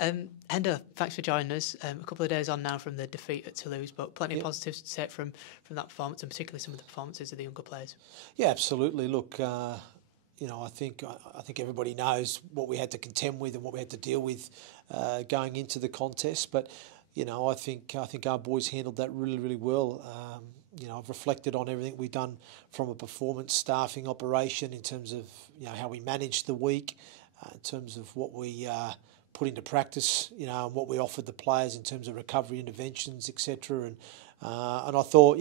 Hendo, thanks for joining us. A couple of days on now from the defeat at Toulouse, but plenty of positives to take from that performance, and particularly some of the performances of the younger players. Yeah, absolutely. Look, I think everybody knows what we had to contend with and what we had to deal with going into the contest. But I think our boys handled that really, really well. I've reflected on everything we've done from a performance, staffing, operation in terms of how we managed the week, in terms of what we put into practice, and what we offered the players in terms of recovery interventions, etc. And I thought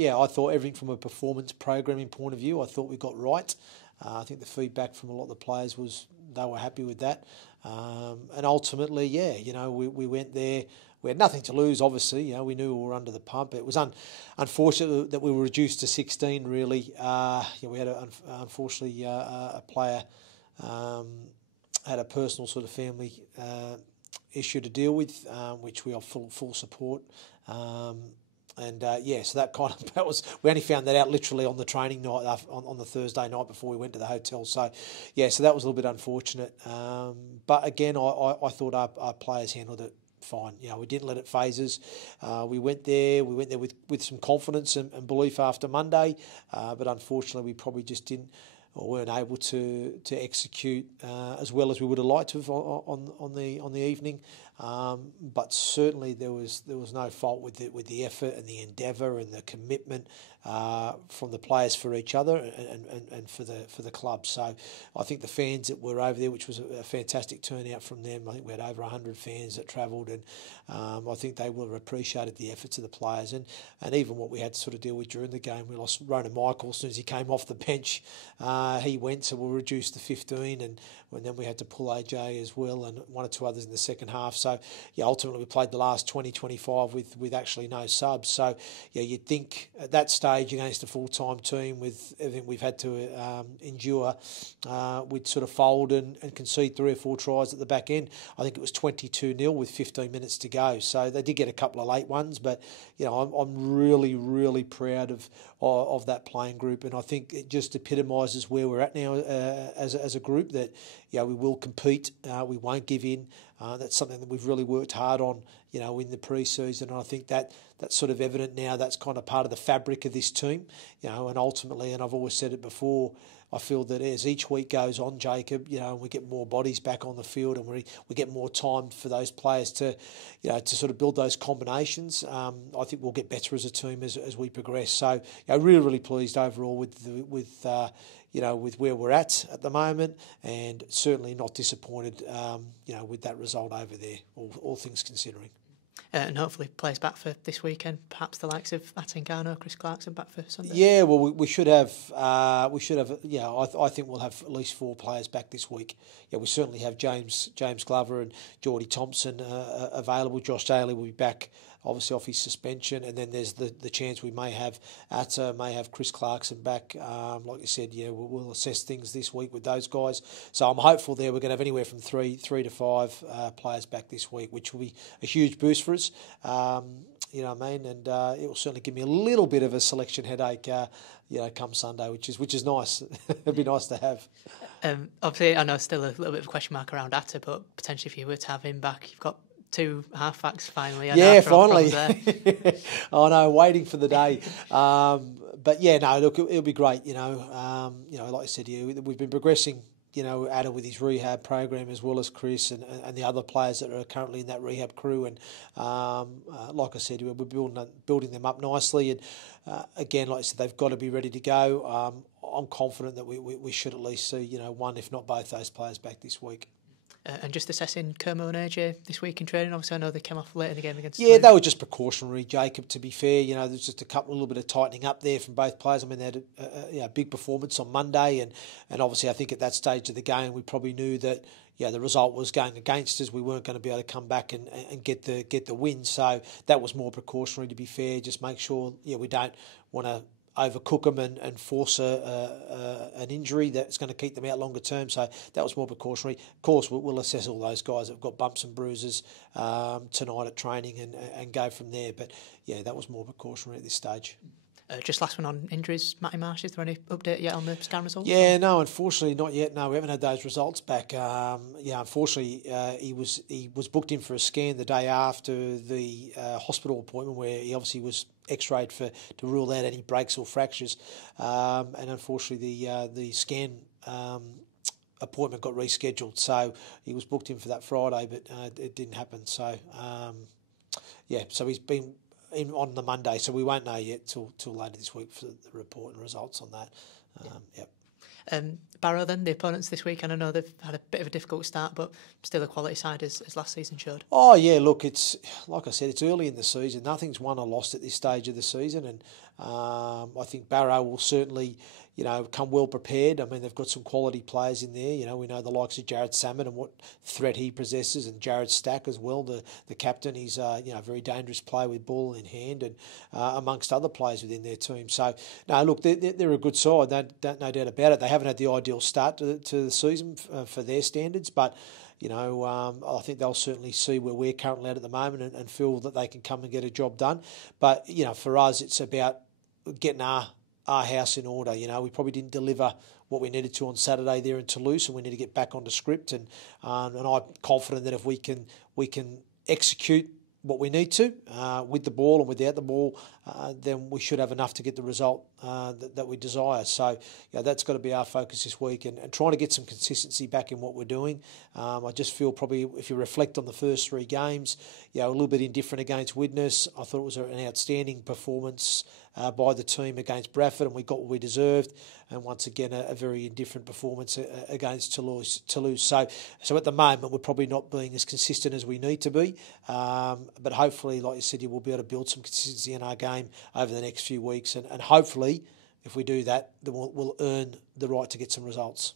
everything from a performance programming point of view, I thought we got right. I think the feedback from a lot of the players was they were happy with that. And ultimately, we went there. We had nothing to lose, obviously. We knew we were under the pump. It was unfortunate that we were reduced to 16, really. We had, unfortunately, a player had a personal sort of family issue to deal with, which we are full support. So that was, we only found that out literally on the training night, on the Thursday night before we went to the hotel. So that was a little bit unfortunate. But again, I thought our players handled it fine. We didn't let it phase us. We went there with some confidence and belief after Monday, but unfortunately we probably just didn't or weren't able to execute as well as we would have liked to have on the evening. But certainly there was no fault with the effort and the endeavour and the commitment from the players for each other and for the club. So I think the fans that were over there, which was a fantastic turnout from them. I think we had over 100 fans that travelled, and I think they will have appreciated the efforts of the players and even what we had to sort of deal with during the game. We lost Ronan Michael as soon as he came off the bench. He went, so we'll reduce to 15, and then we had to pull AJ as well and one or two others in the second half. So ultimately we played the last 20-25 with actually no subs. So you'd think at that stage against a full-time team with everything we've had to endure, we'd sort of fold and concede 3 or 4 tries at the back end. I think it was 22-0 with 15 minutes to go. So they did get a couple of late ones, but I'm really, really proud of that playing group, and I think it just epitomises where we're at now as a group, that we will compete, we won't give in. That's something that we've really worked hard on, in the pre-season, and I think that's sort of evident now. That's kind of part of the fabric of this team, and ultimately, and I've always said it before, I feel that as each week goes on, Jacob, and we get more bodies back on the field, and we get more time for those players to sort of build those combinations. I think we'll get better as a team as we progress. So, really, really pleased overall with where we're at the moment, and certainly not disappointed, with that result over there, all things considering. And hopefully plays back for this weekend. Perhaps the likes of Attingano, Chris Clarkson back for Sunday. Yeah, well, we should have. I think we'll have at least 4 players back this week. We certainly have James Glover and Geordie Thompson available. Josh Daly will be back, obviously off his suspension, and then there's the chance we may have Chris Clarkson back. Like you said, we'll assess things this week with those guys. So I'm hopeful there we're going to have anywhere from 3 to 5 players back this week, which will be a huge boost for us. You know what I mean? And it will certainly give me a little bit of a selection headache, come Sunday, which is nice. It'd be nice to have. Obviously, I know still a little bit of a question mark around Atta, but potentially if you were to have him back, you've got 2 half-backs finally. Finally. I know, waiting for the day. But look, it'll be great. Like I said to you, we've been progressing. Atta with his rehab program, as well as Chris and the other players that are currently in that rehab crew. And like I said, we're building them up nicely. And again, like I said, they've got to be ready to go. I'm confident that we should at least see, one, if not both, those players back this week. And just assessing Kermo and AJ this week in training. Obviously, I know they came off late in the game against. Yeah, they were just precautionary, Jacob. To be fair, there's just a little bit of tightening up there from both players. I mean, they had a big performance on Monday, and obviously, I think at that stage of the game, we probably knew that the result was going against us. We weren't going to be able to come back and get the win. So that was more precautionary. To be fair, just make sure we don't want to overcook them and force an injury that's going to keep them out longer term. So that was more precautionary. Of course, we'll assess all those guys that have got bumps and bruises tonight at training and go from there. But that was more precautionary at this stage. Just last one on injuries, Matty Marsh. Is there any update yet on the scan results? Yeah, no, unfortunately not yet. No, we haven't had those results back. Unfortunately, he was booked in for a scan the day after the hospital appointment, where he obviously was X-rayed to rule out any breaks or fractures, and unfortunately the scan appointment got rescheduled. So he was booked in for that Friday, but it didn't happen. So so he's been in on the Monday, so we won't know yet till later this week for the report and results on that. Barrow then, the opponents this week, and I know they've had a bit of a difficult start, but still a quality side as last season showed. Oh yeah, look, it's like I said, it's early in the season. Nothing's won or lost at this stage of the season, and I think Barrow will certainly, come well prepared. I mean, they've got some quality players in there. We know the likes of Jared Salmon and what threat he possesses, and Jared Stack as well, the captain. He's a very dangerous player with ball in hand, and amongst other players within their team. So no, look, they're a good side. No doubt about it. They haven't had the ideal start to the season for their standards, but I think they'll certainly see where we're currently at the moment and feel that they can come and get a job done. But for us, it's about getting our house in order. We probably didn't deliver what we needed to on Saturday there in Toulouse, and we need to get back onto script. And I'm confident that if we can execute what we need to with the ball and without the ball, then we should have enough to get the result that we desire. So that's got to be our focus this week, and trying to get some consistency back in what we're doing. I just feel probably if you reflect on the first three games, a little bit indifferent against Widnes. I thought it was an outstanding performance by the team against Bradford, and we got what we deserved. And once again, a very indifferent performance against Toulouse. So at the moment, we're probably not being as consistent as we need to be. But hopefully, like you said, you will be able to build some consistency in our game over the next few weeks. And hopefully, if we do that, then we'll earn the right to get some results.